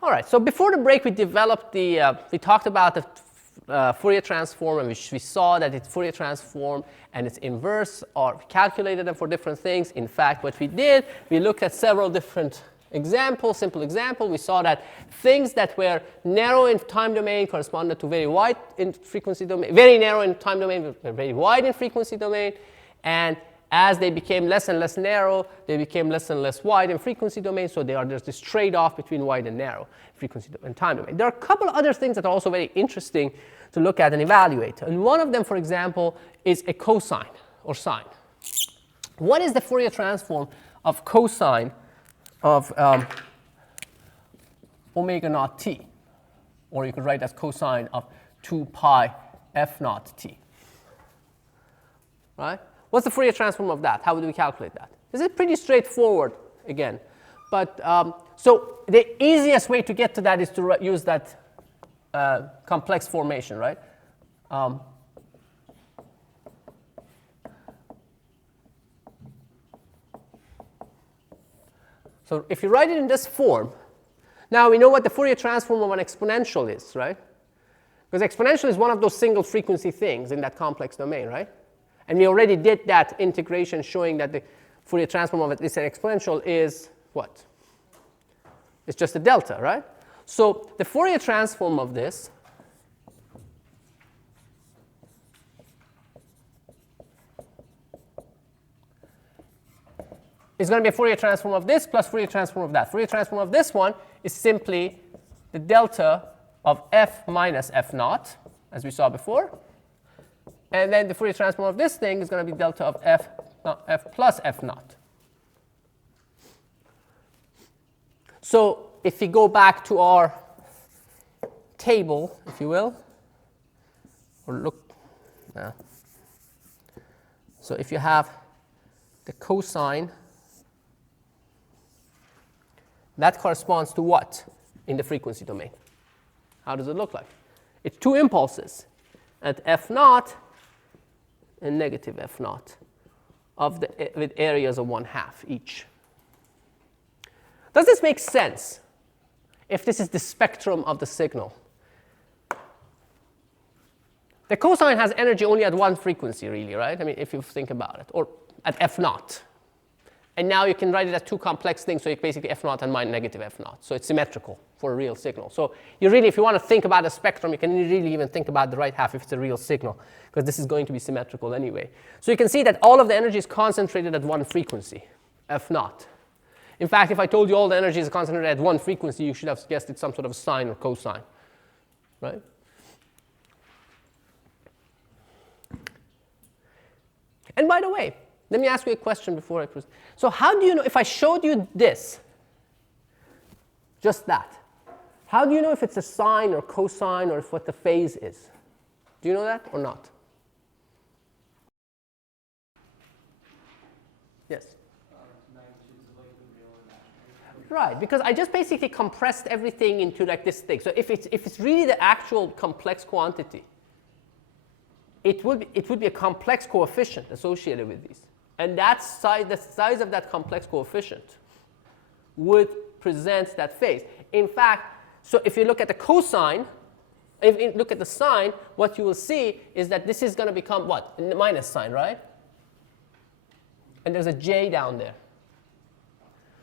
All right, so before the break, we developed we talked about the Fourier transform, and we saw that it's Fourier transform and its inverse, or we calculated them for different things. In fact, what we did, we looked at several different examples, simple example. We saw that things that were narrow in time domain corresponded to very wide in frequency domain, very narrow in time domain, very wide in frequency domain, and as they became less and less narrow, they became less and less wide in frequency domain. So there's this trade-off between wide and narrow frequency and time domain. There are a couple of other things that are also very interesting to look at and evaluate. And one of them, for example, is a cosine or sine. What is the Fourier transform of cosine of omega naught t? Or you could write as cosine of 2 pi f naught t. Right? What's the Fourier transform of that? How do we calculate that? This is pretty straightforward again. But so the easiest way to get to that is to use that complex formation, right? So if you write it in this form, now we know what the Fourier transform of an exponential is, right? Because exponential is one of those single frequency things in that complex domain, right? And we already did that integration showing that the Fourier transform of this exponential is what? It's just a delta, right? So the Fourier transform of this is going to be a Fourier transform of this plus Fourier transform of that. Fourier transform of this one is simply the delta of f minus f naught, as we saw before. And then the Fourier transform of this thing is going to be delta of f plus f naught. So if we go back to our table, if you will, or look, so if you have the cosine, that corresponds to what in the frequency domain? How does it look like? It's two impulses at f naught and negative f naught with areas of 1/2 each. Does this make sense if this is the spectrum of the signal? The cosine has energy only at one frequency, really, right? I mean, if you think about it, or at f naught. And now you can write it as two complex things, so you basically f naught and negative f naught. So it's symmetrical for a real signal. So you really, if you want to think about a spectrum, you can really even think about the right half if it's a real signal, because this is going to be symmetrical anyway. So you can see that all of the energy is concentrated at one frequency, f naught. In fact, if I told you all the energy is concentrated at one frequency, you should have guessed it's some sort of sine or cosine, right? And by the way, let me ask you a question before I proceed. So how do you know, if I showed you this, just that, how do you know if it's a sine or cosine or if what the phase is? Do you know that or not? Yes? Right, because I just basically compressed everything into like this thing. So if it's really the actual complex quantity, it would be a complex coefficient associated with these. And that size, the size of that complex coefficient would present that phase. In fact, so if you look at the cosine, if you look at the sine, what you will see is that this is going to become what? A minus sign, right? And there's a j down there.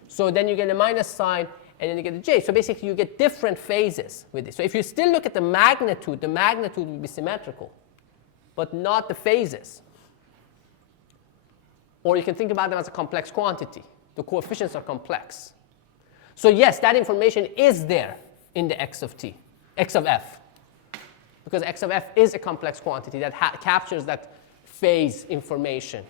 So then you get a minus sign, and then you get a j. So basically, you get different phases with this. So if you still look at the magnitude will be symmetrical, but not the phases. Or you can think about them as a complex quantity. The coefficients are complex. So yes, that information is there in the x of t, x of f. Because x of f is a complex quantity that captures that phase information.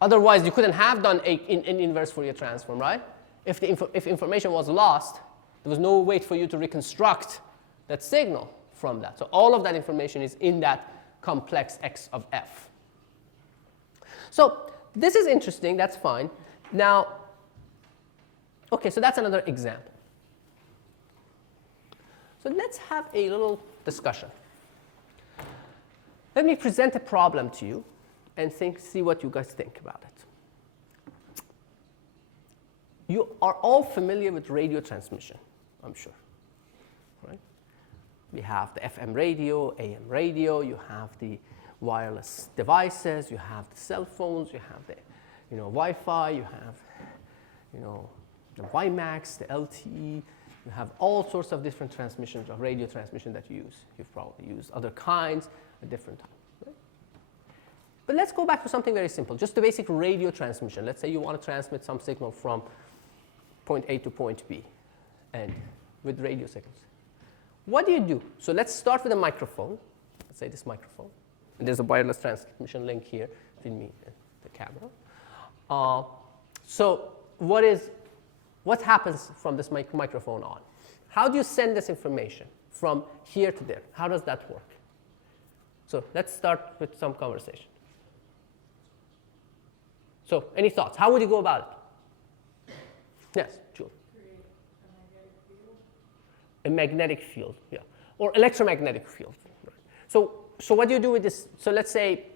Otherwise, you couldn't have done an inverse Fourier transform, right? If information was lost, there was no way for you to reconstruct that signal from that. So all of that information is in that complex x of f. So this is interesting. That's fine. Now, OK, so that's another example. So let's have a little discussion. Let me present a problem to you and see what you guys think about it. you are all familiar with radio transmission, I'm sure, right? We have the FM radio, AM radio, you have the wireless devices, you have the cell phones, you have the Wi-Fi, you have the WiMAX, the LTE, you have all sorts of different transmissions of radio transmission that you use. You've probably used other kinds at different times. Right? But let's go back to something very simple, just the basic radio transmission. Let's say you want to transmit some signal from point A to point B, and with radio signals. What do you do? So let's start with a microphone. Let's say this microphone. And there's a wireless transmission link here between me and the camera. So what happens from this microphone on? How do you send this information from here to there? How does that work? So let's start with some conversation. So any thoughts? How would you go about it? Yes, Jules. Create a magnetic field. A magnetic field, yeah, or electromagnetic field. Right. So what do you do with this? So let's say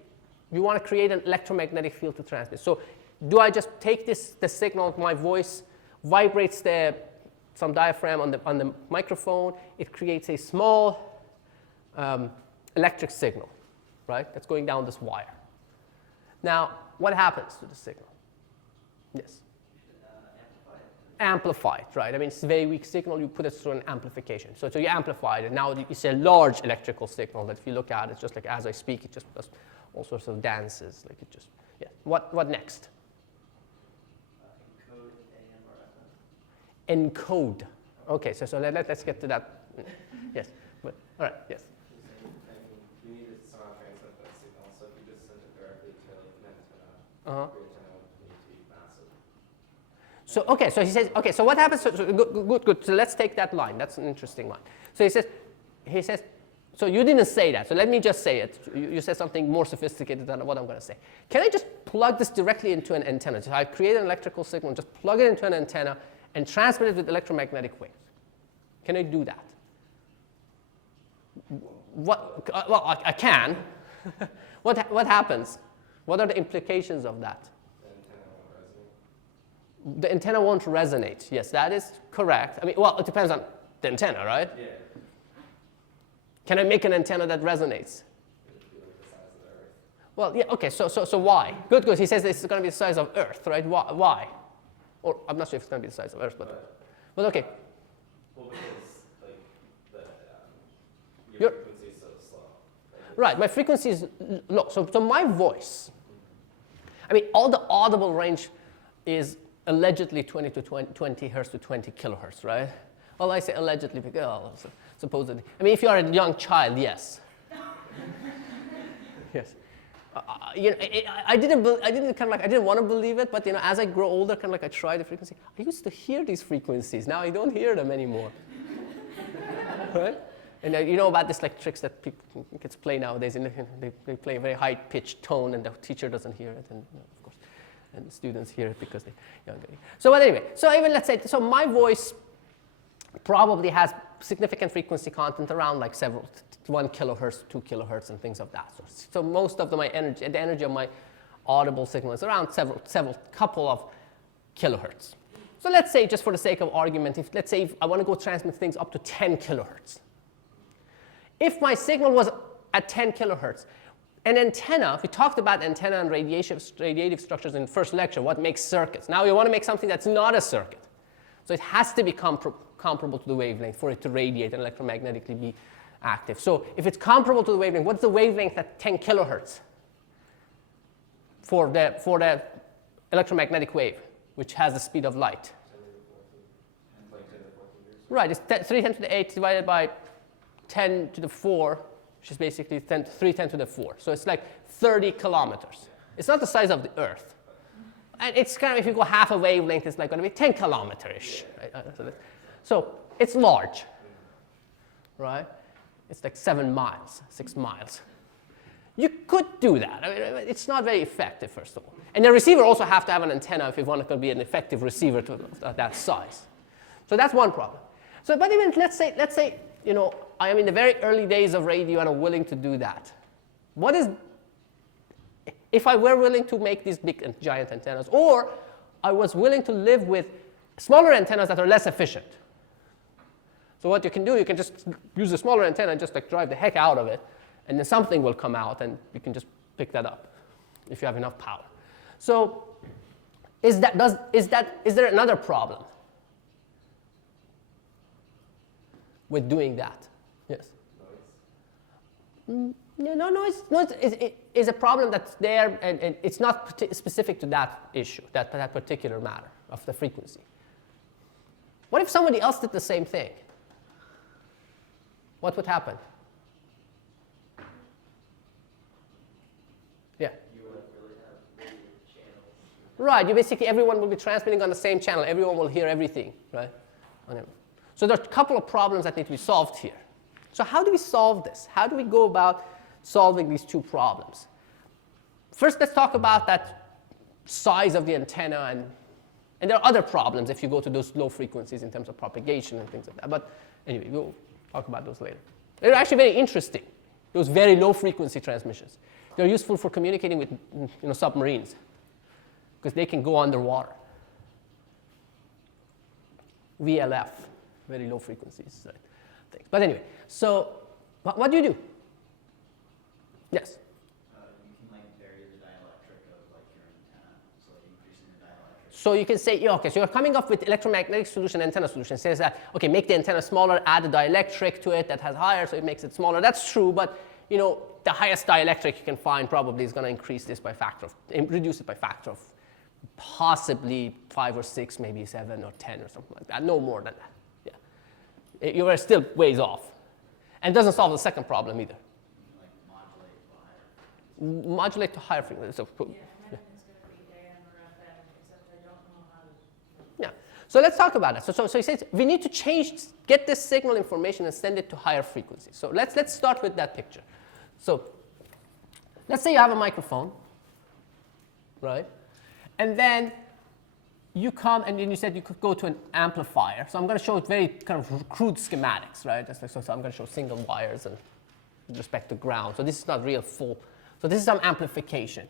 you want to create an electromagnetic field to transmit. So do I just take the signal, my voice vibrates some diaphragm on the microphone, it creates a small electric signal, right? That's going down this wire. Now, what happens to the signal? Yes. Amplify it, right? I mean, it's a very weak signal. You put it through an amplification. So you amplify it, and now it's a large electrical signal that if you look at it, just like as I speak, it just does all sorts of dances. Like it just, yeah. What next? Encode AM or FM. Encode. Okay, so let's get to that. Yes. But, all right. Yes. You need to somehow transmit that signal. So if you just send it directly to an antenna, the antenna would need to be massive. So okay, so he says, okay, so what happens? So good. So let's take that line. That's an interesting line. So he says, so you didn't say that. So let me just say it. You said something more sophisticated than what I'm going to say. Can I just plug this directly into an antenna? So I create an electrical signal, just plug it into an antenna, and transmit it with electromagnetic waves. Can I do that? What? Well, I can. What happens? What are the implications of that? The antenna won't resonate. Yes, that is correct. I mean, well, it depends on the antenna, right? Yeah. Can I make an antenna that resonates? It would be like the size of the Earth. Well, yeah, okay, so why? Good. He says it's going to be the size of Earth, right? Why? Or I'm not sure if it's going to be the size of Earth, but okay. Well, because your frequency is so slow. Right, my frequency is low. So my voice, I mean, all the audible range is allegedly 20 hertz to 20 kilohertz, right? Well, I say allegedly because supposedly. I mean, if you are a young child, yes. Yes. I didn't want to believe it, but as I grow older, kind of like I try the frequency. I used to hear these frequencies. Now I don't hear them anymore. Right? And you know about this like tricks that kids play nowadays. They play a very high-pitched tone, and the teacher doesn't hear it, and of course, and the students hear it because they're younger. So but anyway, so even let's say, so my voice probably has significant frequency content around like 1 kilohertz, 2 kilohertz, and things of that sort. So most of the energy of my audible signal is around couple of kilohertz. So let's say, just for the sake of argument, let's say if I want to go transmit things up to 10 kilohertz. If my signal was at 10 kilohertz, an antenna, we talked about antenna and radiative structures in the first lecture, what makes circuits. Now we want to make something that's not a circuit. So it has to be comparable to the wavelength for it to radiate and electromagnetically be active. So if it's comparable to the wavelength, what's the wavelength at 10 kilohertz for the electromagnetic wave, which has the speed of light? 10 to the 14 years. Right, it's 3 10 to the 8 divided by 10 to the 4, which is basically 3 10 to the 4. So it's like 30 kilometers. It's not the size of the Earth. And it's kind of, if you go half a wavelength, it's like going to be 10 kilometer-ish. Right? So it's large, right? It's like 7 miles, 6 miles. You could do that. I mean, it's not very effective, first of all. And the receiver also have to have an antenna if you want it to be an effective receiver to that size. So that's one problem. So, but even let's say, I am in the very early days of radio and I'm willing to do that. If I were willing to make these big and giant antennas, or I was willing to live with smaller antennas that are less efficient. So what you can do, you can just use a smaller antenna and just like drive the heck out of it, and then something will come out, and you can just pick that up if you have enough power. So is there another problem with doing that? Yes. Noise is a problem that's there, and it's not specific to that issue, that particular matter of the frequency. What if somebody else did the same thing? What would happen? Yeah. You would really have many channels. Right. You basically, everyone will be transmitting on the same channel. Everyone will hear everything, right? So there are a couple of problems that need to be solved here. So how do we solve this? How do we go about solving these two problems? First, let's talk about that size of the antenna, and there are other problems if you go to those low frequencies in terms of propagation and things like that. But anyway, we'll talk about those later. They're actually very interesting, those very low frequency transmissions. They're useful for communicating with submarines because they can go underwater. VLF, very low frequencies. Right? But anyway, so what do you do? Yes? You can vary the dielectric of your antenna, so increasing the dielectric. So you can say, okay, so you're coming up with electromagnetic solution, antenna solution. It says that, okay, make the antenna smaller, add a dielectric to it that has higher, so it makes it smaller. That's true, but the highest dielectric you can find probably is going to increase this by reduce it by factor of possibly 5 or 6, maybe 7 or 10 or something like that. No more than that. Yeah. You are still ways off. And it doesn't solve the second problem either. Modulate to higher frequency. So, Yeah, and then it's going to be AM or FM, except I don't know how to. yeah. So let's talk about it. So he says we need to get this signal information and send it to higher frequencies. So let's start with that picture. So let's say you have a microphone, right? And then you come and then you said you could go to an amplifier. So I'm going to show very kind of crude schematics, right? So I'm going to show single wires and with respect to ground. So this is not real full. So this is some amplification.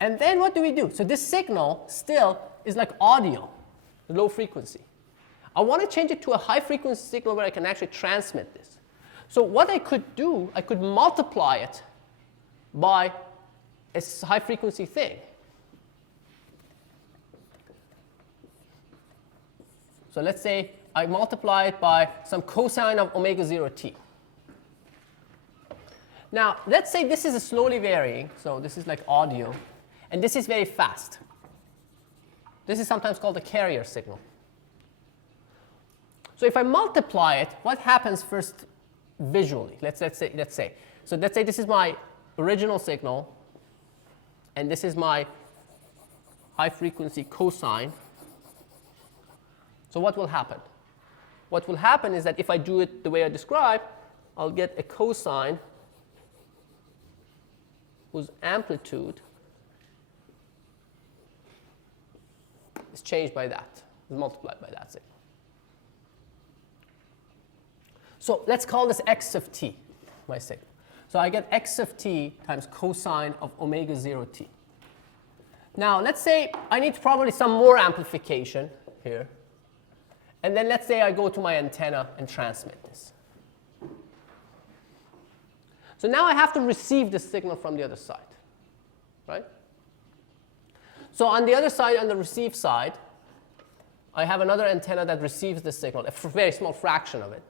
And then what do we do? So this signal still is like audio, low frequency. I want to change it to a high frequency signal where I can actually transmit this. So what I could do, I could multiply it by a high frequency thing. So let's say I multiply it by some cosine of omega 0 t. Now, let's say this is a slowly varying, so this is like audio, and this is very fast. This is sometimes called a carrier signal. So if I multiply it, what happens first visually? Let's say. So let's say this is my original signal, and this is my high frequency cosine. So what will happen? What will happen is that if I do it the way I described, I'll get a cosine whose amplitude is changed by that, is multiplied by that signal. So let's call this x of t, my signal. So I get x of t times cosine of omega 0 t. Now let's say I need probably some more amplification here. And then let's say I go to my antenna and transmit this. So now I have to receive the signal from the other side, right? So on the other side, on the receive side, I have another antenna that receives the signal, a very small fraction of it,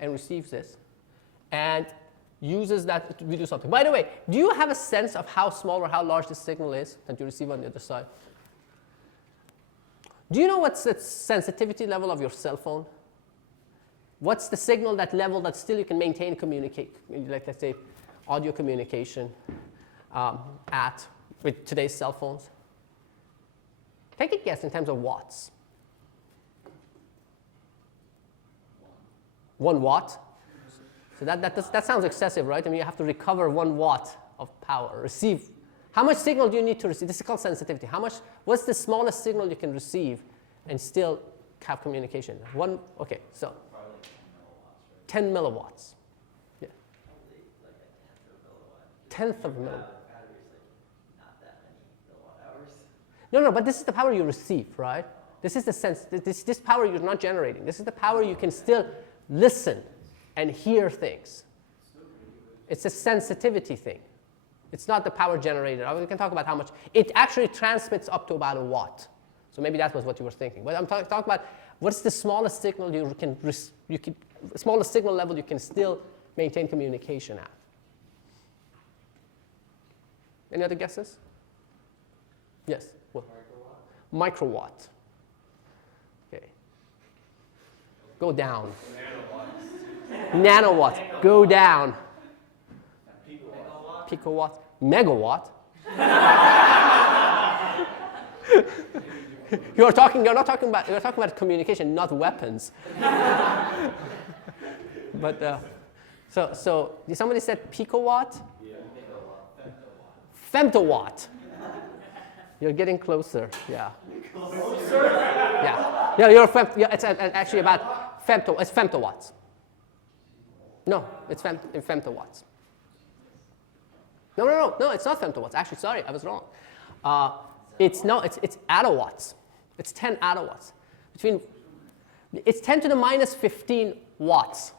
and receives this, and uses that to do something. By the way, do you have a sense of how small or how large this signal is that you receive on the other side? Do you know what's the sensitivity level of your cell phone? What's the signal, that level that still you can maintain communicate, like let's say audio communication with today's cell phones? Take a guess in terms of watts. 1 watt? So that sounds excessive, right? I mean, you have to recover 1 watt of power, receive. How much signal do you need to receive? This is called sensitivity. What's the smallest signal you can receive and still have communication? Okay, so 10 milliwatts. Yeah. Tenth of a milliwatt. Battery's not that many kilowatt hours. No, but this is the power you receive, right? This is the sense, this power you're not generating. This is the power you can still listen and hear things. It's a sensitivity thing. It's not the power generated. We can talk about how much. It actually transmits up to about a watt. So maybe that was what you were thinking. But I'm talking about what's the smallest signal smallest signal level you can still maintain communication at. Any other guesses? Yes? What? Microwatt. Okay. Go down. Nanowatt. Go down. Picowatt. Megawatt. You're talking about communication, not weapons. But so somebody said picowatt? Yeah. Femtowatt. You're getting closer. Yeah. Yeah. Yeah. It's actually about it's femtowatts. No, it's in femtowatts. No, it's not femtowatts. Actually, sorry, I was wrong. It's attawatts. It's 10 attawatts. It's 10 to the minus 15 watts.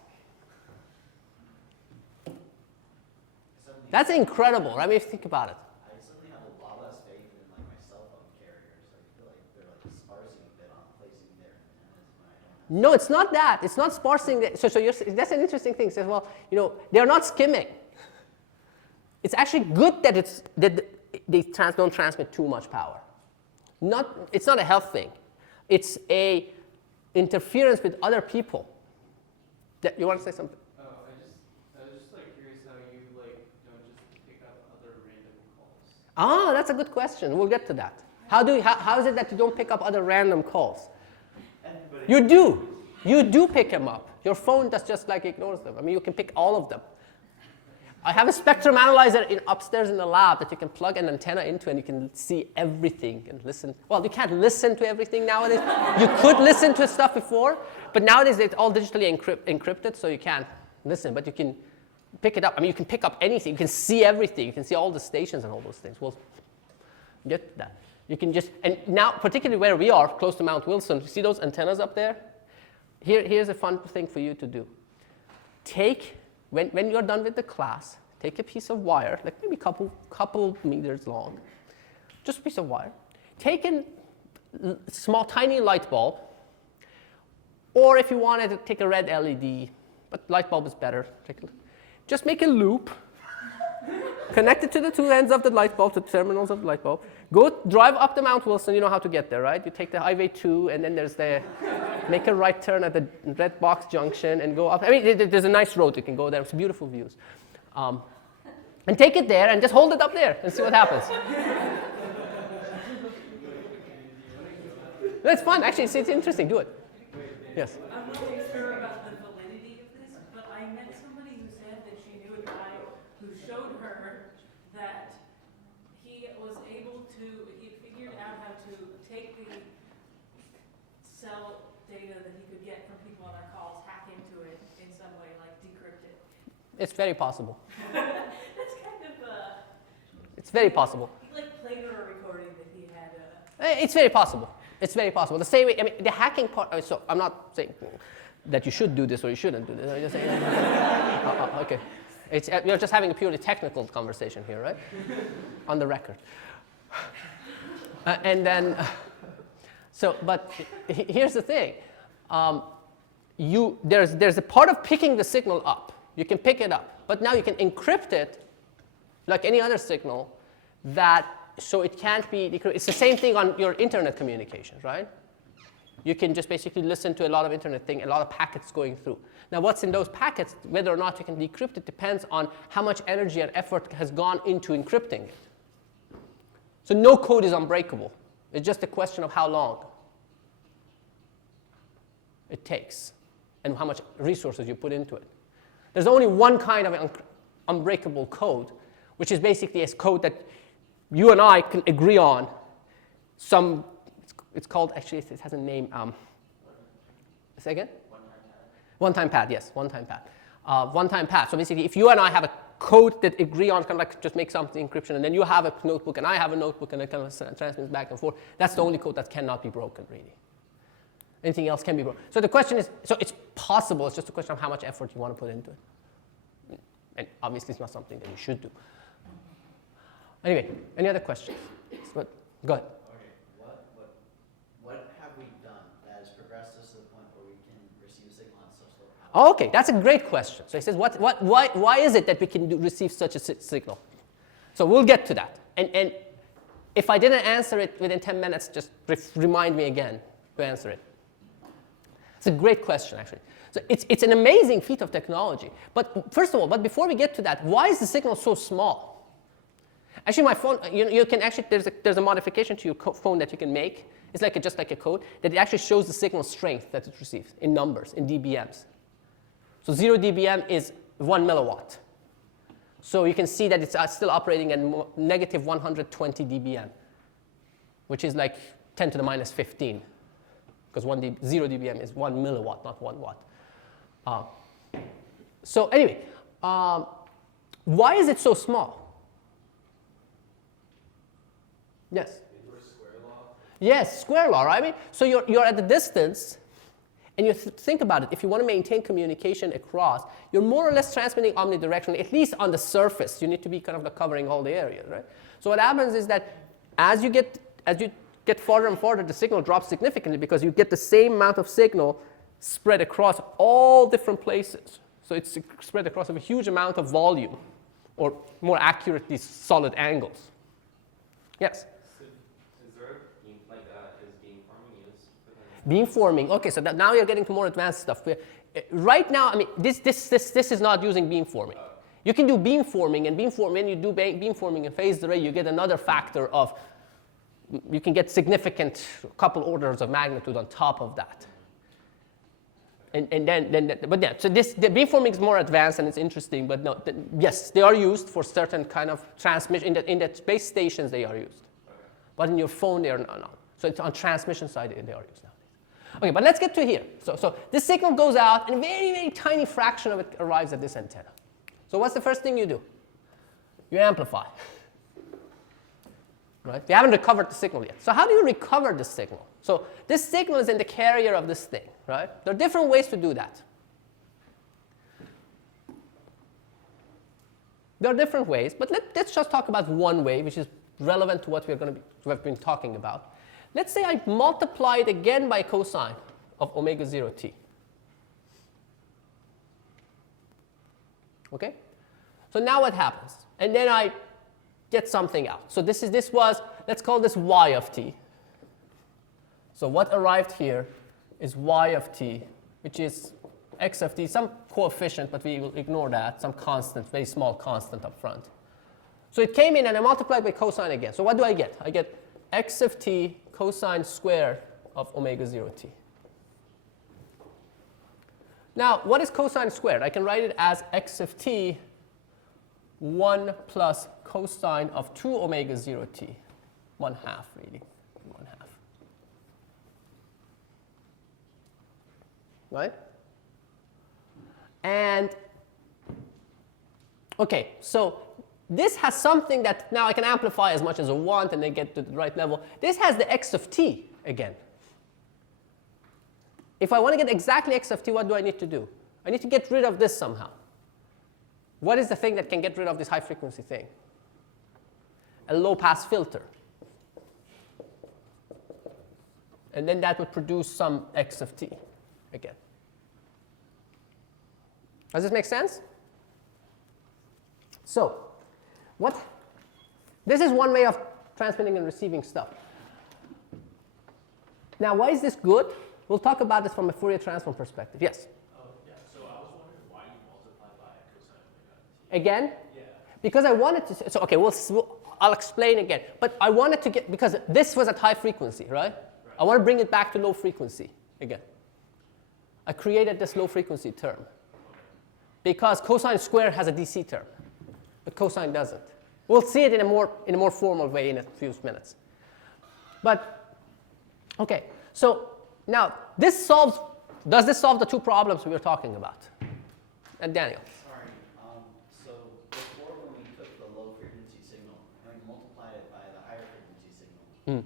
That's incredible, right? I mean, if you think about it. I suddenly have a lot less faith in like my cell phone carriers. I feel like they're like sparsing a bit on placing their antennas when I don't. No, it's not that. It's not sparsing. That's an interesting thing. It says, well, they're not skimming. It's actually good that they don't transmit too much power. It's not a health thing. It's a interference with other people. You want to say something? I was just like curious how you like don't just pick up other random calls. That's a good question. We'll get to that. How is it that you don't pick up other random calls? You do. You do pick them up. Your phone just like ignores them. I mean, you can pick all of them. I have a spectrum analyzer upstairs in the lab that you can plug an antenna into and you can see everything and listen. Well, you can't listen to everything nowadays. You could listen to stuff before, but nowadays it's all digitally encrypted, so you can't listen, but you can pick it up. I mean, you can pick up anything. You can see everything. You can see all the stations and all those things. We'll get to that. You can and now, particularly where we are, close to Mount Wilson, you see those antennas up there? Here's a fun thing for you to do. When you're done with the class, take a piece of wire, like maybe a couple meters long, just a piece of wire. Take a small, tiny light bulb, or if you wanted to take a red LED, but light bulb is better. Just make a loop, connect it to the two ends of the light bulb, the terminals of the light bulb. Go drive up the Mount Wilson. You know how to get there, right? You take the Highway 2, and then make a right turn at the Red Box Junction and go up. I mean, there's a nice road you can go there. It's beautiful views. And take it there and just hold it up there and see what happens. That's fun. Actually, it's interesting. Do it. Yes. I'm not sure about the validity of this, but I met somebody who said that she knew a guy who showed her that he figured out how to take the cell data that he could get from people on their calls, hack into it in some way, like decrypt it. It's very possible. That's kind of It's very possible. he like played her a recording that he had. It's very possible. It's very possible. The same way, I mean, the hacking part, so I'm not saying that you should do this or you shouldn't do this. I'm just saying, okay. We're just having a purely technical conversation here, right? On the record. And then, but here's the thing. There's a part of picking the signal up. You can pick it up, but now you can encrypt it like any other signal so it can't be decrypted. It's the same thing on your internet communications, right? You can just basically listen to a lot of internet things, a lot of packets going through. Now, what's in those packets, whether or not you can decrypt it, depends on how much energy and effort has gone into encrypting it. So no code is unbreakable. It's just a question of how long it takes and how much resources you put into it. There's only one kind of unbreakable code, which is basically a code that you and I can agree on. It's called, actually, it has a name. Say again? One-time pad, yes, one-time pad. One-time pad. So basically, if you and I have a code that agree on, kind of like just make something encryption, and then you have a notebook, and I have a notebook, and it kind of transmits back and forth, that's the only code that cannot be broken, really. Anything else can be broken. So the question is, so it's possible, it's just a question of how much effort you want to put into it. And obviously it's not something that you should do. Anyway, any other questions? Good. Go ahead. Okay, what have we done that has progressed us to the point where we can receive a signal on such low power? Okay, that's a great question. So he says, why is it that we can receive such a signal? So we'll get to that. And if I didn't answer it within 10 minutes, just remind me again to answer it. It's a great question, actually. So it's an amazing feat of technology. But first of all, before we get to that, why is the signal so small? Actually, my phone, you can actually, there's a modification to your phone that you can make. It's like just like a code that it actually shows the signal strength that it receives in numbers, in dBms. So 0 dBm is 1 milliwatt. So you can see that it's still operating at negative 120 dBm, which is like 10 to the minus 15. Because 0 dBm is 1 milliwatt, not 1 watt. So anyway, why is it so small? Yes? Square law? Yes, square law, right? I mean, so you're at a distance, and you think about it. If you want to maintain communication across, you're more or less transmitting omnidirectionally, at least on the surface. You need to be kind of covering all the areas, right? So what happens is that as you get farther and farther, the signal drops significantly because you get the same amount of signal spread across all different places. So it's spread across a huge amount of volume, or more accurately, solid angles. Yes? Is there is beamforming used for that? Beamforming. Okay, so now you're getting to more advanced stuff. Right now, I mean, this is not using beamforming. You can do beamforming, and when you do beamforming in phased array, you get another factor of, you can get significant couple orders of magnitude on top of that. And then but yeah, so the beamforming is more advanced and it's interesting, but no, yes, they are used for certain kind of transmission, in the space stations they are used. Okay. But in your phone they are not. So it's on transmission side they are used nowadays. Okay, but let's get to here. So this signal goes out and a very, very tiny fraction of it arrives at this antenna. So what's the first thing you do? You amplify. Right? We haven't recovered the signal yet. So how do you recover the signal? So this signal is in the carrier of this thing, right? There are different ways to do that. There are different ways, but let's just talk about one way, which is relevant to what we've been talking about. Let's say I multiply it again by cosine of omega 0 t. Okay? So now what happens? And then I get something out. So this was, let's call this y of t. So what arrived here is y of t, which is x of t, some coefficient, but we will ignore that, some constant, very small constant up front. So it came in and I multiplied by cosine again. So what do I get? I get x of t cosine squared of omega 0 t. Now, what is cosine squared? I can write it as x of t 1 plus cosine of 2 omega 0 t, 1/2 really, 1/2. Right? And, okay, so this has something that now I can amplify as much as I want and then get to the right level. This has the x of t again. If I want to get exactly x of t, what do I need to do? I need to get rid of this somehow. What is the thing that can get rid of this high frequency thing? A low pass filter. And then that would produce some x of t again. Does this make sense? So, this is one way of transmitting and receiving stuff. Now, why is this good? We'll talk about this from a Fourier transform perspective. Yes? Yeah, so I was wondering why you multiply by cosine omega t. Again? Yeah. Because I wanted to, so okay, I'll explain again. But I wanted to get, because this was at high frequency, right? I want to bring it back to low frequency again. I created this low frequency term. Because cosine squared has a DC term, but cosine doesn't. We'll see it in a more formal way in a few minutes. But, okay, so now does this solve the two problems we were talking about? And Daniel? Sorry. So before when we took the low frequency signal and we multiplied it by the higher frequency signal,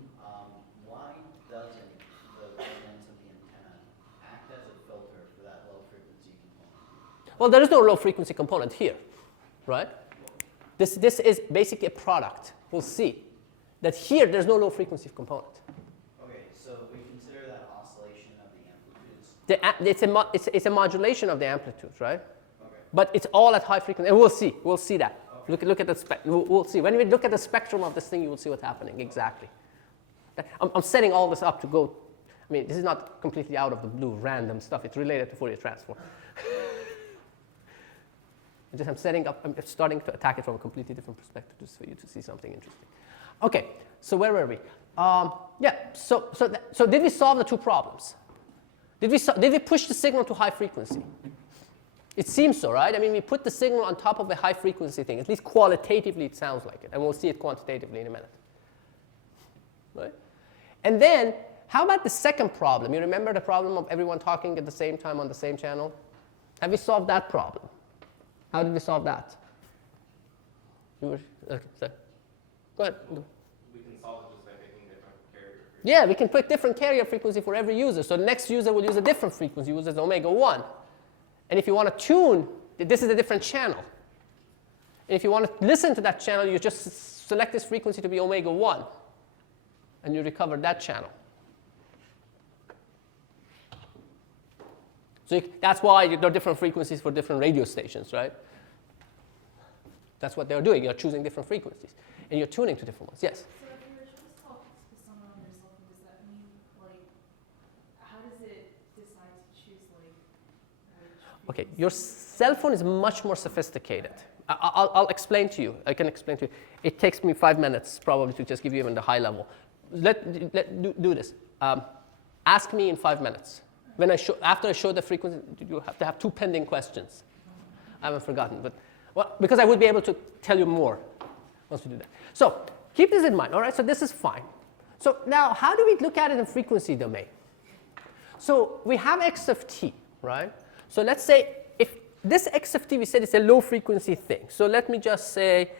why doesn't the resonance of the antenna Well, there is no low frequency component here, right? This is basically a product. We'll see that here there's no low frequency component. Okay, so we consider that oscillation of the amplitudes. It's a modulation of the amplitudes, right? Okay. But it's all at high frequency, and we'll see. We'll see that. Okay. Look at the we'll see. When we look at the spectrum of this thing, you will see what's happening exactly. I'm setting all this up to go. I mean, this is not completely out of the blue, random stuff. It's related to Fourier transform. I'm setting up. I'm starting to attack it from a completely different perspective, just for you to see something interesting. Okay. So where were we? Yeah. So did we solve the two problems? Did we push the signal to high frequency? It seems so, right? I mean, we put the signal on top of a high frequency thing. At least qualitatively, it sounds like it, and we'll see it quantitatively in a minute. Right? And then, how about the second problem? You remember the problem of everyone talking at the same time on the same channel? Have we solved that problem? How did we solve that? Okay, sorry. Go ahead. We can solve it just by picking different carrier frequencies. Yeah, we can pick different carrier frequency for every user. So the next user will use a different frequency, uses omega 1. And if you want to tune, this is a different channel. And if you want to listen to that channel, you just select this frequency to be omega 1. And you recover that channel. So that's why there are different frequencies for different radio stations, right? That's what they're doing. You're choosing different frequencies. And you're tuning to different ones. Yes? So if you were just talking to someone on your cell phone, does that mean, like, how does it decide to choose, like, which Okay, your cell phone is much more sophisticated. I'll explain to you. I can explain to you. It takes me 5 minutes probably to just give you even the high level. Do this. Ask me in 5 minutes. After I show the frequency, you have to have 2 pending questions. I haven't forgotten, but because I would be able to tell you more once we do that. So keep this in mind. All right. So this is fine. So now, how do we look at it in frequency domain? So we have x of t, right? So let's say if this x of t, we said it's a low frequency thing. So let me just say,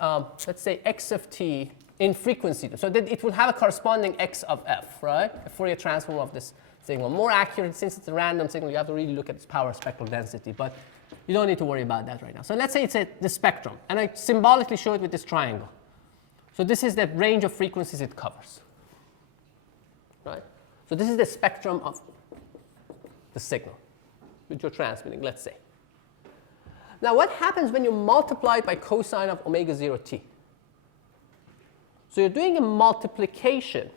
let's say x of t in frequency. So that it will have a corresponding x of f, right? A Fourier transform of this signal. More accurate, since it's a random signal, you have to really look at its power spectral density. But you don't need to worry about that right now. So let's say it's the spectrum. And I symbolically show it with this triangle. So this is the range of frequencies it covers. Right? So this is the spectrum of the signal which you're transmitting, let's say. Now what happens when you multiply it by cosine of omega 0 t? So you're doing a multiplication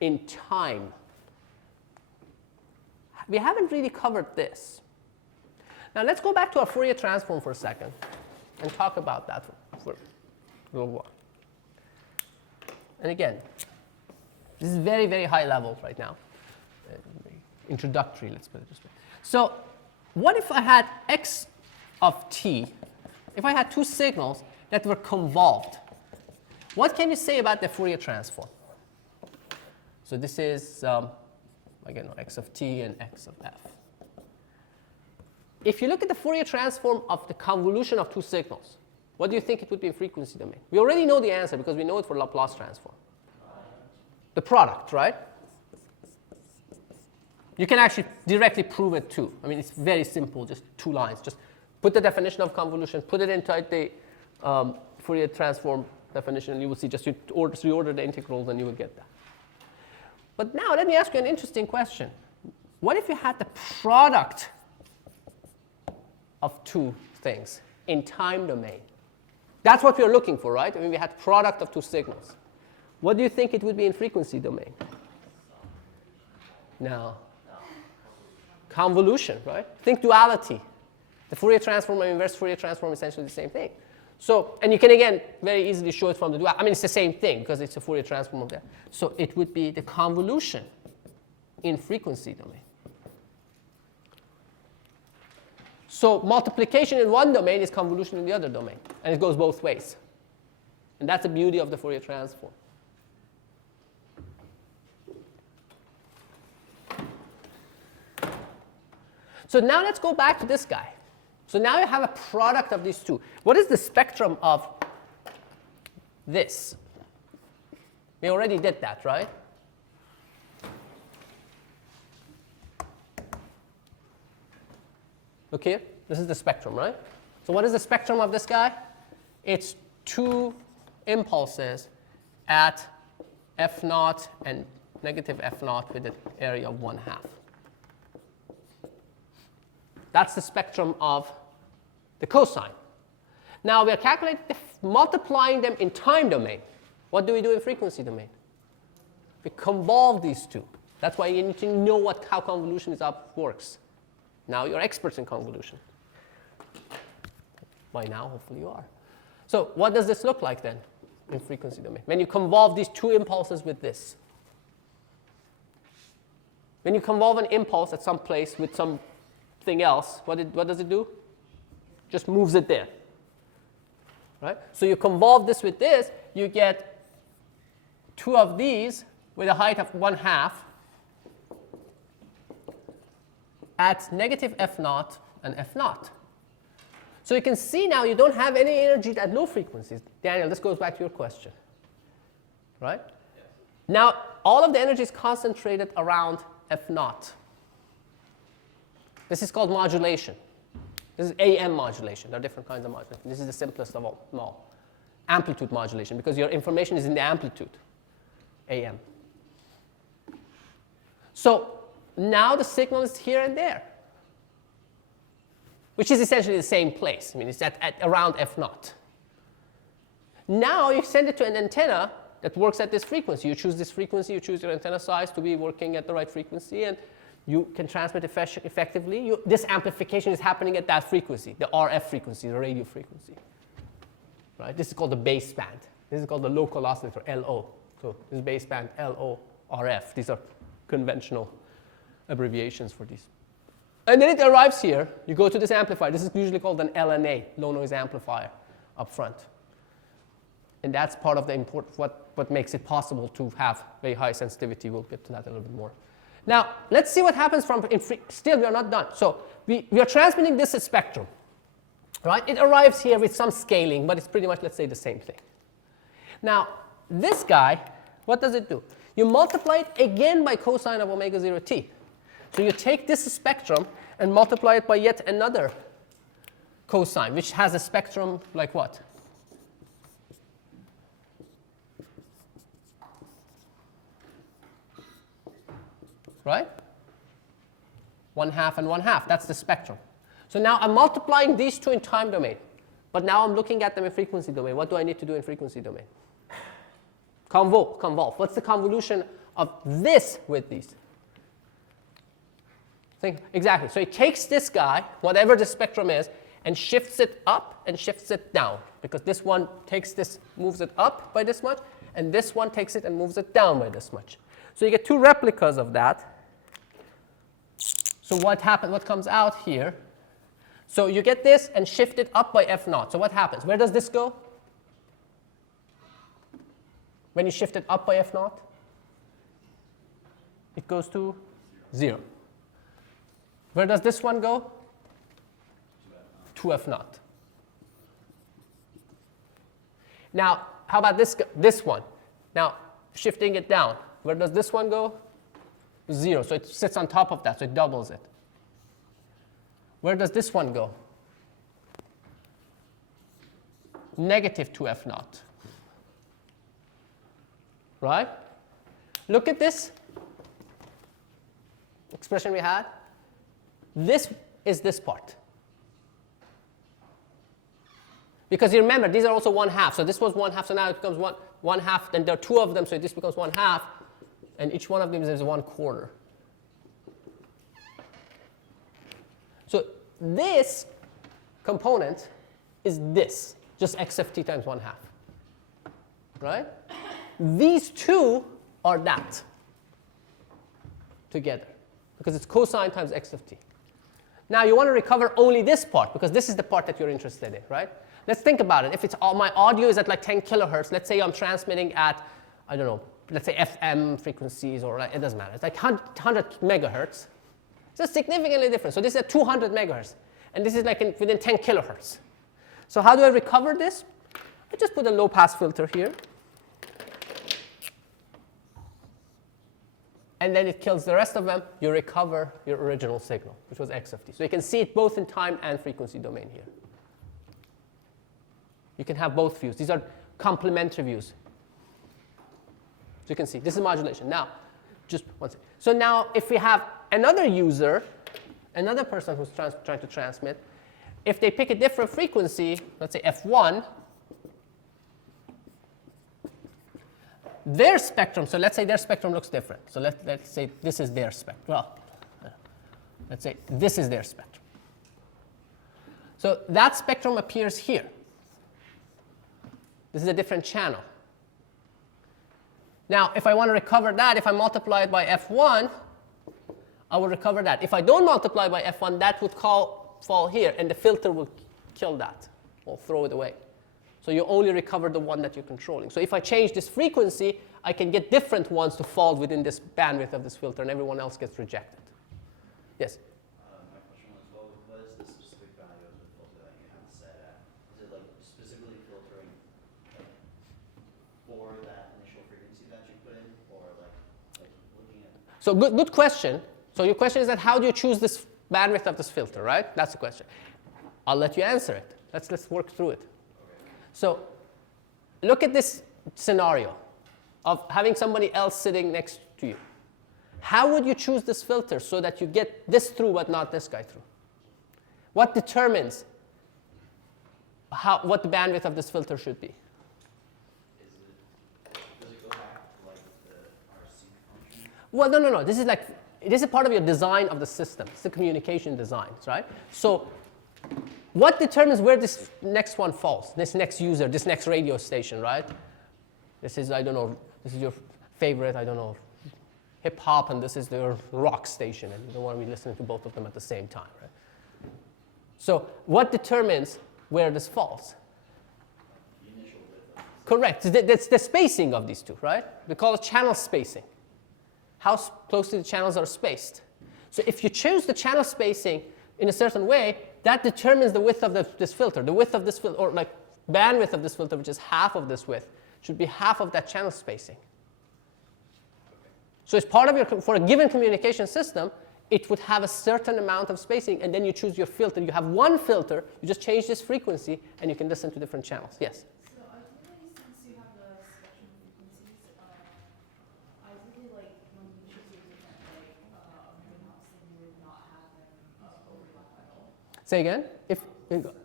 in time. We haven't really covered this. Now let's go back to our Fourier transform for a second and talk about that for a little while. And again, this is very, very high level right now. Introductory, let's put it this way. So what if I had x of t, if I had 2 signals that were convolved? What can you say about the Fourier transform? So this is, again, x of t and x of f. If you look at the Fourier transform of the convolution of 2 signals, what do you think it would be in frequency domain? We already know the answer because we know it for Laplace transform. The product, right? You can actually directly prove it too. I mean, it's very simple, just 2 lines. Just put the definition of convolution, put it inside the Fourier transform definition, and you will see just you reorder the integrals and you will get that. But now let me ask you an interesting question. What if you had the product of 2 things in time domain? That's what we're looking for, right? I mean, we had product of 2 signals. What do you think it would be in frequency domain? No. Convolution, right? Think duality. The Fourier transform and inverse Fourier transform are essentially the same thing. So, and you can again very easily show it from the duality. I mean, it's the same thing because it's a Fourier transform of that. So it would be the convolution in frequency domain. So multiplication in one domain is convolution in the other domain, and it goes both ways. And that's the beauty of the Fourier transform. So now let's go back to this guy. So now you have a product of these 2. What is the spectrum of this? We already did that, right? Look here. This is the spectrum, right? So what is the spectrum of this guy? It's 2 impulses at f0 and negative f0 with an area of 1/2. That's the spectrum of the cosine. Now we are calculating, multiplying them in time domain. What do we do in frequency domain? We convolve these two. That's why you need to know how convolution works. Now you're experts in convolution. By now, hopefully you are. So what does this look like then in frequency domain? When you convolve these 2 impulses with this. When you convolve an impulse at some place with something else, what does it do? Just moves it there. Right? So you convolve this with this, you get 2 of these with a height of 1/2 at negative f0 and f0. So you can see now you don't have any energy at low frequencies. Daniel, this goes back to your question. Right? Yes. Now, all of the energy is concentrated around f0. This is called modulation. This is AM modulation. There are different kinds of modulation. This is the simplest of all. Amplitude modulation, because your information is in the amplitude. AM. So now the signal is here and there, which is essentially the same place. I mean, it's at around f0. Now you send it to an antenna that works at this frequency. You choose this frequency, you choose your antenna size to be working at the right frequency, and you can transmit effectively. This amplification is happening at that frequency, the RF frequency, the radio frequency. Right? This is called the baseband. This is called the local oscillator, LO. So this is baseband, LO, RF. These are conventional abbreviations for these. And then it arrives here. You go to this amplifier. This is usually called an LNA, low noise amplifier, up front. And that's part of the what makes it possible to have very high sensitivity. We'll get to that a little bit more. Now, let's see what happens still we are not done. So we are transmitting this as spectrum. Right? It arrives here with some scaling, but it's pretty much, let's say, the same thing. Now, this guy, what does it do? You multiply it again by cosine of omega 0 t. So you take this spectrum and multiply it by yet another cosine, which has a spectrum like what? Right? 1/2 and 1/2. That's the spectrum. So now I'm multiplying these two in time domain. But now I'm looking at them in frequency domain. What do I need to do in frequency domain? Convolve. What's the convolution of this with these? Exactly. So it takes this guy, whatever the spectrum is, and shifts it up and shifts it down. Because this one takes this, moves it up by this much, and this one takes it and moves it down by this much. So you get 2 replicas of that. So what comes out here? So you get this and shift it up by f0. So what happens? Where does this go? When you shift it up by f0? It goes to 0. Where does this one go? To f0. Now, how about this one? Now, shifting it down. Where does this one go? 0. So it sits on top of that, so it doubles it. Where does this one go? Negative 2f0. Right? Look at this expression we had. This is this part. Because you remember, these are also 1/2. So this was 1/2, so now it becomes 1/2. Then there are 2 of them, so this becomes 1/2. And each one of them is 1/4. So this component is this, just x of t times 1/2. Right? These two are that together, because it's cosine times x of t. Now you want to recover only this part, because this is the part that you're interested in, right? Let's think about it. If my audio is at like 10 kilohertz, let's say I'm transmitting at, I don't know, let's say FM frequencies, or it doesn't matter. It's like 100 megahertz. So it's significantly different. So this is at 200 megahertz, and this is like within 10 kilohertz. So how do I recover this? I just put a low pass filter here. and then it kills the rest of them, you recover your original signal, which was x of t. So you can see it both in time and frequency domain here. You can have both views. These are complementary views. So you can see this is modulation. Now, just one second. So now if we have another user, another person who's trying to transmit, if they pick a different frequency, let's say f1, their spectrum, so let's say their spectrum looks different. So let's say this is their spectrum. Well, let's say this is their spectrum. So that spectrum appears here. This is a different channel. Now, if I want to recover that, if I multiply it by f1, I will recover that. If I don't multiply by f1, that would fall here, and the filter will kill that or throw it away. So you only recover the one that you're controlling. So if I change this frequency, I can get different ones to fall within this bandwidth of this filter, and everyone else gets rejected. Yes? My question was, what is the specific value of the filter that you have set at? Is it like specifically filtering like, for that initial frequency that you put in, or like looking at? So good question. So your question is that how do you choose this bandwidth of this filter, right? That's the question. I'll let you answer it. Let's work through it. So look at this scenario of having somebody else sitting next to you. How would you choose this filter so that you get this through but not this guy through? What determines what the bandwidth of this filter should be? Does it go back to like the RC function? Well, no. This is part of your design of the system. It's the communication designs, right? So what determines where this next one falls? This next user, this next radio station, right? This is, I don't know, this is your favorite, I don't know, hip hop, and this is their rock station, and you don't want to be listening to both of them at the same time, right? So what determines where this falls? The initial width. Correct. That's the spacing of these two, right? We call it channel spacing. How closely the channels are spaced. So if you choose the channel spacing in a certain way, that determines the width of this filter. The width of this filter, or like bandwidth of this filter, which is half of this width, should be half of that channel spacing. So it's part of your, for a given communication system, it would have a certain amount of spacing, and then you choose your filter. You have one filter, you just change this frequency, and you can listen to different channels. Yes? So ideally, since you have the spectrum frequencies, ideally, like when you choose your different greenhouse, then you would not have them overlap at all. Say again?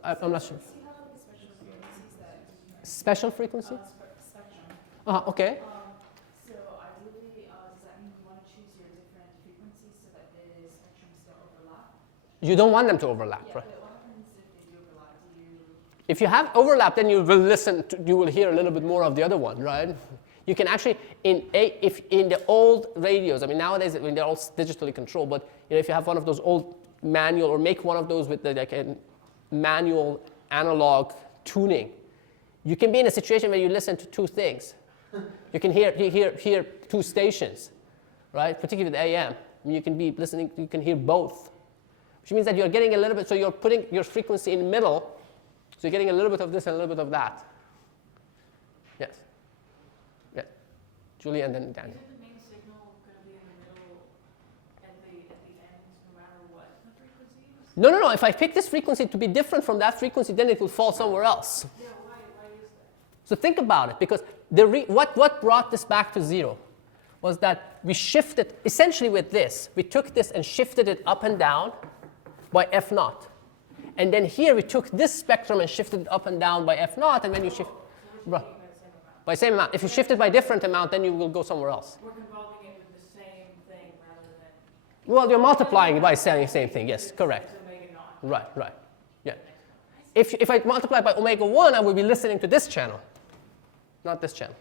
I'm not sure. So you have like special frequencies that Special frequency? spectrum. Okay. So ideally, does that mean you want to choose your different frequencies so that the spectrums don't overlap? You don't want them to overlap, Yeah, right? but what happens if they do overlap? Do you? If you have overlap, then you will hear a little bit more of the other one, right? You can actually, if in the old radios, I mean nowadays when they're all digitally controlled, but if you have one of those old manual, or make one of those with like a manual analog tuning, you can be in a situation where you listen to two things. You can hear two stations, right? Particularly with AM. I mean, you can be listening, you can hear both. Which means that you're getting a little bit, so you're putting your frequency in the middle, so you're getting a little bit of this and a little bit of that. Yes. Yes. Julie and then Daniel. Isn't the main signal going to be in the middle at the end, no matter what the frequency is? No. If I pick this frequency to be different from that frequency, then it will fall somewhere else. Yeah, why is that? So think about it, because what brought this back to zero was that we shifted, essentially with this, we took this and shifted it up and down by f naught. And then here we took this spectrum and shifted it up and down by f naught, and when you shift, by the same amount. If you shift it by a different amount, then you will go somewhere else. We're convolving it with the same thing rather than. Well, you're multiplying it by saying the same thing, yes, correct. It's omega naught. Right, yeah. If I multiply by omega 1, I will be listening to this channel, not this channel.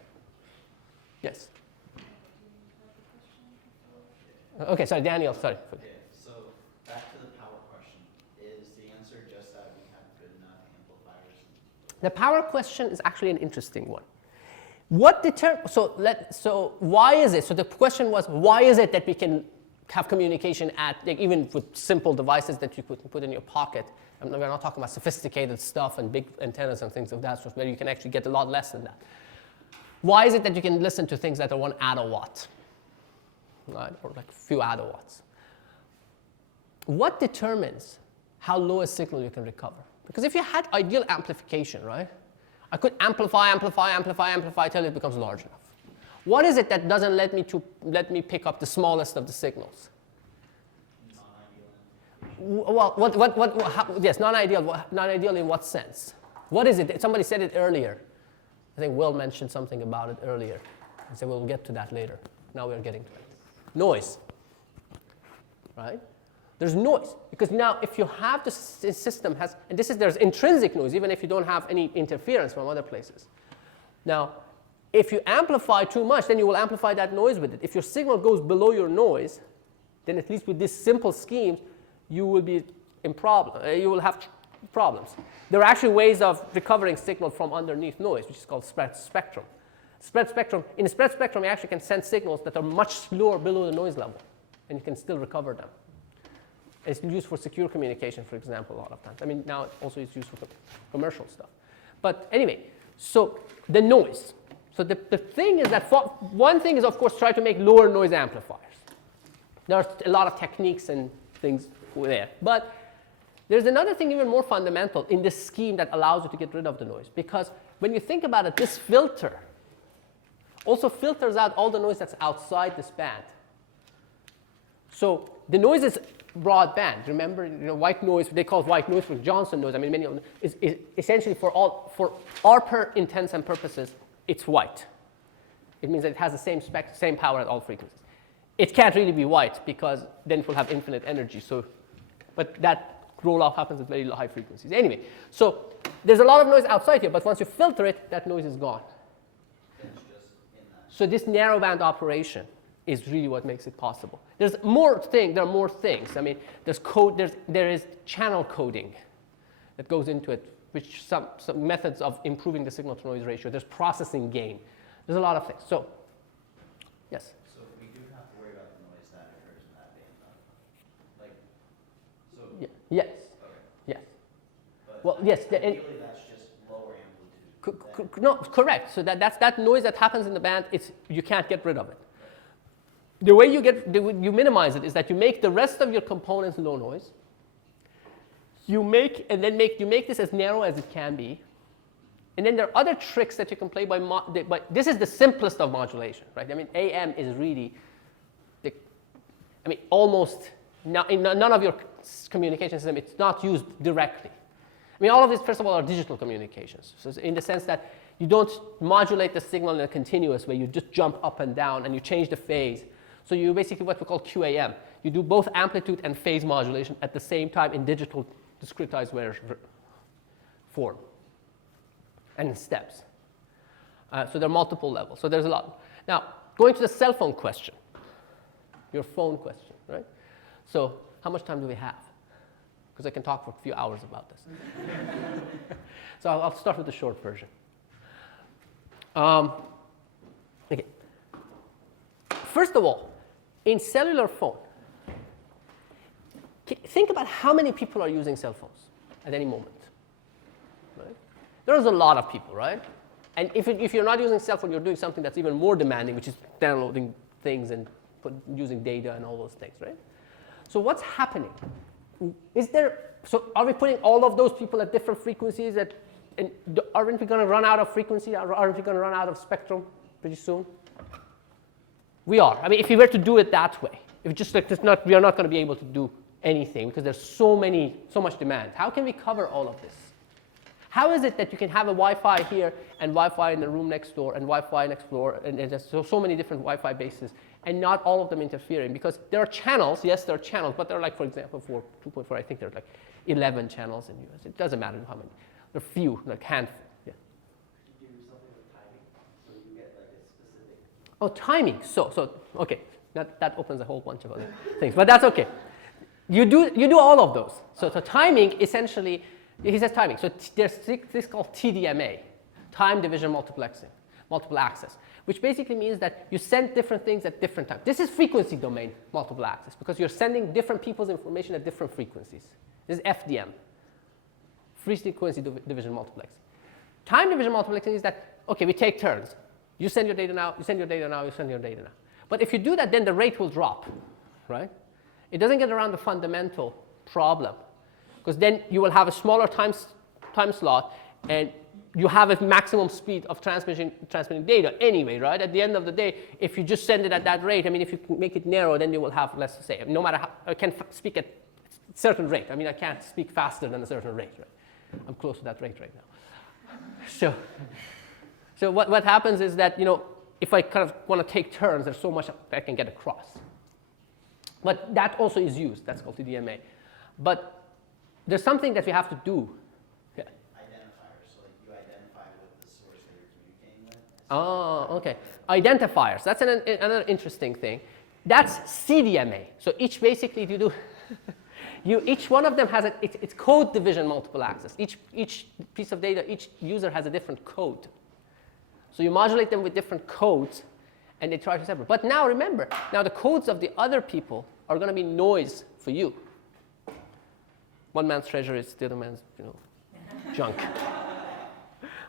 Yes. Okay, sorry, Daniel, sorry. Okay, so back to the power question. Is the answer just that we have good enough amplifiers? The power question is actually an interesting one. So why is it? So the question was, why is it that we can have communication at, like, even with simple devices that you could put in your pocket? We're not talking about sophisticated stuff and big antennas and things of that sort, where you can actually get a lot less than that. Why is it that you can listen to things that are 1 attowatt? right? Or like a few attowatts. What determines how low a signal you can recover? Because if you had ideal amplification, right, I could amplify till it becomes large enough. What is it that doesn't let me pick up the smallest of the signals? Well, yes, non-ideal. Non-ideal in what sense? What is it? Somebody said it earlier. I think Will mentioned something about it earlier. I said we'll get to that later. Now we're getting to it. Noise, right? There's noise because now if you have the system has, and there's intrinsic noise even if you don't have any interference from other places. Now, if you amplify too much, then you will amplify that noise with it. If your signal goes below your noise, then at least with these simple schemes, you will be in problem. You will have problems. There are actually ways of recovering signal from underneath noise, which is called spread spectrum. In a spread spectrum, you actually can send signals that are much lower below the noise level, and you can still recover them. It's used for secure communication, for example, a lot of times. I mean, now it also is used for commercial stuff. But anyway, so the noise. So the thing is that one thing is, of course, try to make lower noise amplifiers. There are a lot of techniques and things there. But there's another thing even more fundamental in this scheme that allows you to get rid of the noise. Because when you think about it, this filter also filters out all the noise that's outside this band. So the noise is broadband. Remember, white noise, they call it white noise for Johnson noise. I mean, many of them is essentially for our intents and purposes, it's white. It means that it has the same power at all frequencies. It can't really be white because then it will have infinite energy. But that roll-off happens at very high frequencies. Anyway, so there's a lot of noise outside here, but once you filter it, that noise is gone. So this narrowband operation is really what makes it possible. There are more things. I mean, there is channel coding that goes into it, which some methods of improving the signal-to-noise ratio. There's processing gain. There's a lot of things. So, yes? So we do have to worry about the noise that occurs in that band, though? Yeah. Yes. Okay. Yes. But well, yes. Ideally, that's just lower amplitude. No, correct. So that's that noise that happens in the band. You can't get rid of it. The way you minimize it is that you make the rest of your components low noise. You make this as narrow as it can be. And then there are other tricks that you can play by this is the simplest of modulation, right? I mean, AM is really almost in none of your communication system, it's not used directly. I mean, all of these, first of all, are digital communications. So in the sense that you don't modulate the signal in a continuous way. You just jump up and down, and you change the phase. So you basically what we call QAM. You do both amplitude and phase modulation at the same time in digital discretized form and in steps. So there are multiple levels. So there's a lot. Now, going to the cell phone question, your phone question, right? So how much time do we have? Because I can talk for a few hours about this. So I'll start with the short version. Okay. First of all, in cellular phone, think about how many people are using cell phones at any moment. Right? There's a lot of people, right? And if you're not using cell phone, you're doing something that's even more demanding, which is downloading things and using data and all those things, right? So what's happening? So are we putting all of those people at different frequencies? And aren't we going to run out of frequency? Aren't we going to run out of spectrum pretty soon? We are. I mean, if we were to do it that way, if just like we are not going to be able to do anything because there's so much demand. How can we cover all of this? How is it that you can have a Wi-Fi here and Wi-Fi in the room next door and Wi-Fi next door and there's so many different Wi-Fi bases and not all of them interfering? Because there are channels. Yes, there are channels, but there are like, for example, for 2.4, I think there are like 11 channels in US. It doesn't matter how many. There are few, like handful. Yeah. Could you do something with timing so you get like a specific? Oh, timing. So okay. That opens a whole bunch of other things, but that's okay. You do all of those. So timing essentially. He says timing. So there's this called TDMA, time division multiplexing, multiple access, which basically means that you send different things at different times. This is frequency domain multiple access because you're sending different people's information at different frequencies. This is FDM, frequency division multiplexing. Time division multiplexing is that, okay, we take turns. You send your data now, you send your data now, you send your data now. But if you do that, then the rate will drop, right? It doesn't get around the fundamental problem, because then you will have a smaller time slot, and you have a maximum speed of transmitting data anyway, right? At the end of the day, if you just send it at that rate, I mean, if you can make it narrow, then you will have less to say. No matter how, I can speak at a certain rate. I mean, I can't speak faster than a certain rate, right? I'm close to that rate right now. So what happens is that, you know, if I kind of want to take turns, there's so much I can get across. But that also is used. That's called TDMA. But there's something that we have to do. Yeah. Identifiers, so like you identify with the source that you're communicating with. Oh, okay. Identifiers. That's another interesting thing. That's CDMA. So each basically you do, each one of them has it's code division multiple access. Each piece of data, each user has a different code. So you modulate them with different codes, and they try to separate. But now remember, now the codes of the other people are going to be noise for you. One man's treasure is the other man's, you know, junk,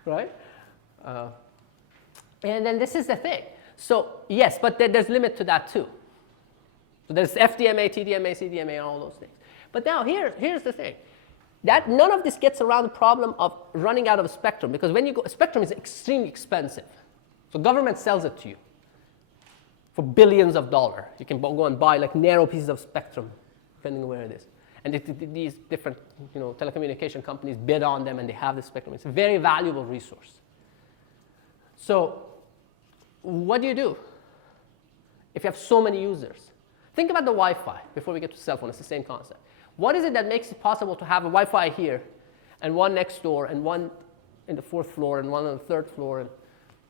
right? And then this is the thing. So yes, but there's limit to that too. So there's FDMA, TDMA, CDMA, and all those things. But now here's the thing. That none of this gets around the problem of running out of a spectrum, because when you go, a spectrum is extremely expensive. So government sells it to you for billions of dollars. You can go and buy like narrow pieces of spectrum, depending on where it is. And these different, you know, telecommunication companies bid on them, and they have this spectrum. It's a very valuable resource. So what do you do if you have so many users? Think about the Wi-Fi before we get to cell phone. It's the same concept. What is it that makes it possible to have a Wi-Fi here, and one next door, and one in the 4th floor, and one on the 3rd floor, and,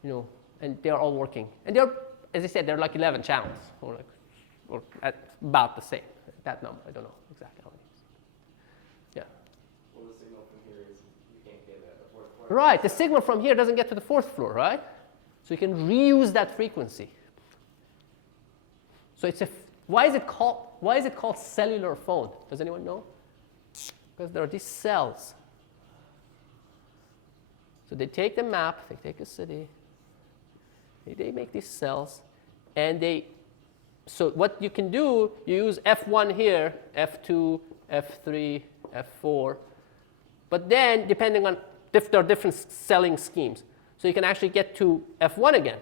you know, and they're all working. And they're, as I said, they're like 11 channels, or at about the same. That number, I don't know exactly how many. Yeah. Well, the signal from here is you can't get it at the 4th floor. Right. The signal from here doesn't get to the 4th floor, right? So you can reuse that frequency. So it's why is it called cellular phone? Does anyone know? Because there are these cells. So they take the map, they take a city, they make these cells, and so what you can do, you use F1 here, F2, F3, F4, but then depending on, there are different selling schemes. So you can actually get to F1 again.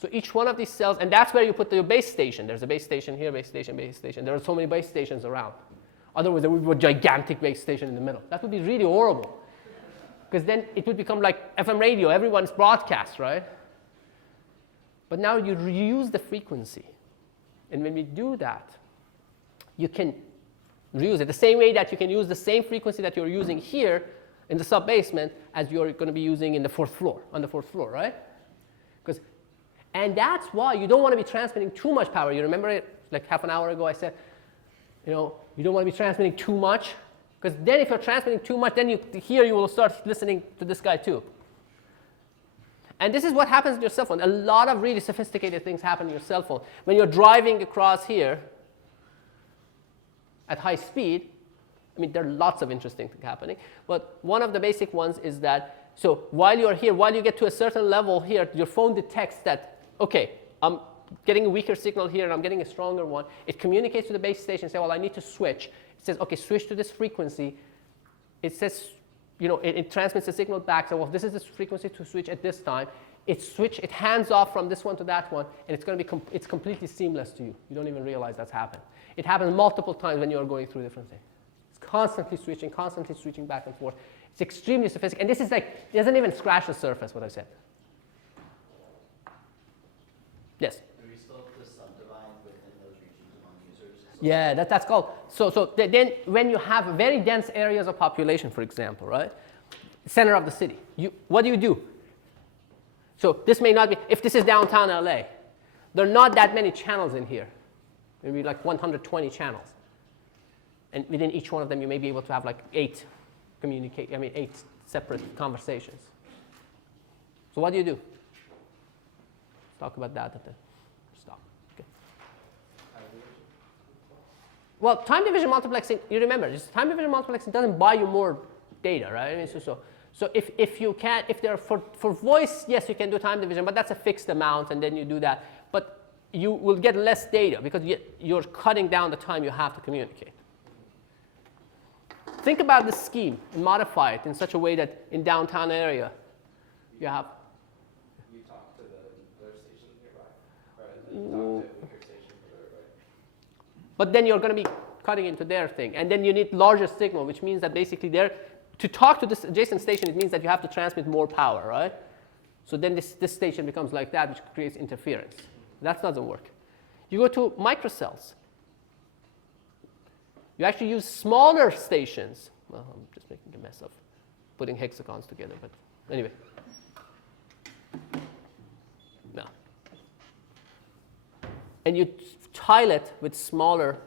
So each one of these cells, and that's where you put your base station. There's a base station here, base station, base station. There are so many base stations around. Otherwise, there would be a gigantic base station in the middle. That would be really horrible. Because then it would become like FM radio. Everyone's broadcast, right? But now you reuse the frequency. And when we do that, you can reuse it the same way that you can use the same frequency that you're using here in the sub-basement as you're going to be using in the 4th floor, on the 4th floor, right? And that's why you don't want to be transmitting too much power. You remember it, like half an hour ago I said, you know, you don't want to be transmitting too much, because then if you're transmitting too much, then you will start listening to this guy too. And this is what happens in your cell phone. A lot of really sophisticated things happen in your cell phone. When you're driving across here at high speed, I mean, there are lots of interesting things happening. But one of the basic ones is that, so while you're here, while you get to a certain level here, your phone detects that, okay, I'm getting a weaker signal here and I'm getting a stronger one. It communicates to the base station and says, well, I need to switch. It says, okay, switch to this frequency. It says, you know, it transmits the signal back. So, well, this is the frequency to switch at this time. It hands off from this one to that one, and it's going to be it's completely seamless to you. You don't even realize that's happened. It happens multiple times when you're going through different things. It's constantly switching back and forth. It's extremely sophisticated. And this is like, it doesn't even scratch the surface, what I said. Yes? Do we still have to subdivide within those regions among users? Yeah, that's called. So then when you have very dense areas of population, for example, right? Center of the city, what do? So this may not be, if this is downtown LA, there are not that many channels in here. Maybe like 120 channels. And within each one of them, you may be able to have like 8 separate conversations. So what do? Let's talk about that at the stop. Okay. Well, time division multiplexing, you remember, time division multiplexing doesn't buy you more data, right? I mean, So if you can, if they're for voice, yes, you can do time division, but that's a fixed amount, and then you do that. But you will get less data because you're cutting down the time you have to communicate. Think about the scheme and modify it in such a way that in downtown area, you have. You talk to the other stations nearby, right? You talk to weaker stations right? But then you're going to be cutting into their thing, and then you need larger signal, which means that basically to talk to this adjacent station, it means that you have to transmit more power, right? So then this station becomes like that, which creates interference. That doesn't work. You go to microcells. You actually use smaller stations. Well, I'm just making a mess of putting hexagons together, but anyway. No. And you tile it with smaller.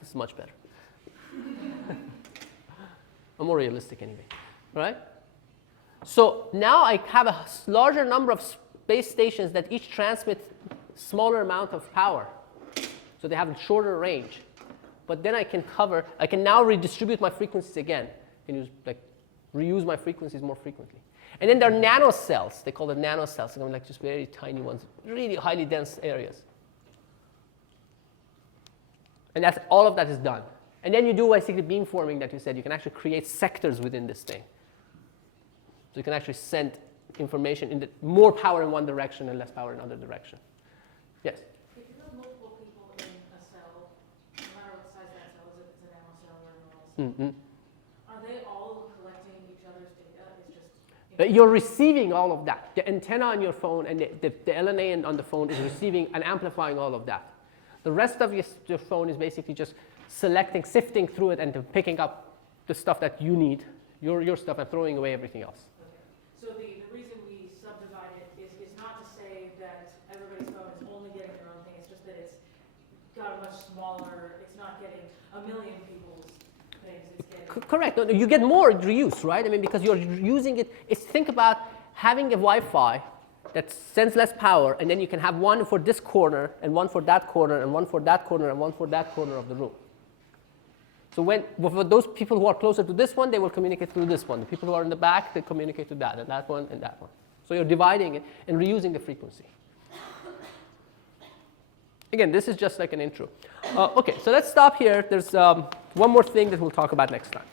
This is much better. I'm more realistic anyway, right? So now I have a larger number of base stations that each transmit smaller amount of power. So they have a shorter range. But then I can now redistribute my frequencies again. I can reuse my frequencies more frequently. And then there are nanocells. They call them nanocells. They're like just very tiny ones, really highly dense areas. And all of that is done. And then you do basically beamforming that you said. You can actually create sectors within this thing. So you can actually send information more power in one direction and less power in another direction. Yes? If you have multiple people in a cell, no matter what size that cell is, if it's a nanocell or a nanocell, are they all collecting each other's data? It's just you're receiving all of that. The antenna on your phone and the LNA on the phone is receiving and amplifying all of that. The rest of your phone is basically just selecting, sifting through it, and picking up the stuff that you need, your stuff, and throwing away everything else. So the reason we subdivide it is not to say that everybody's phone is only getting their own thing. It's just that it's got a much smaller. It's not getting a million people's things. It's getting Correct. No, you get more reuse, right? I mean, because you're using it. Think about having a Wi-Fi that sends less power, and then you can have one for this corner, and one for that corner, and one for that corner, and one for that corner of the room. So for those people who are closer to this one, they will communicate through this one. The people who are in the back, they communicate to that, and that one, and that one. So you're dividing it and reusing the frequency. Again, this is just like an intro. Okay, so let's stop here. There's one more thing that we'll talk about next time.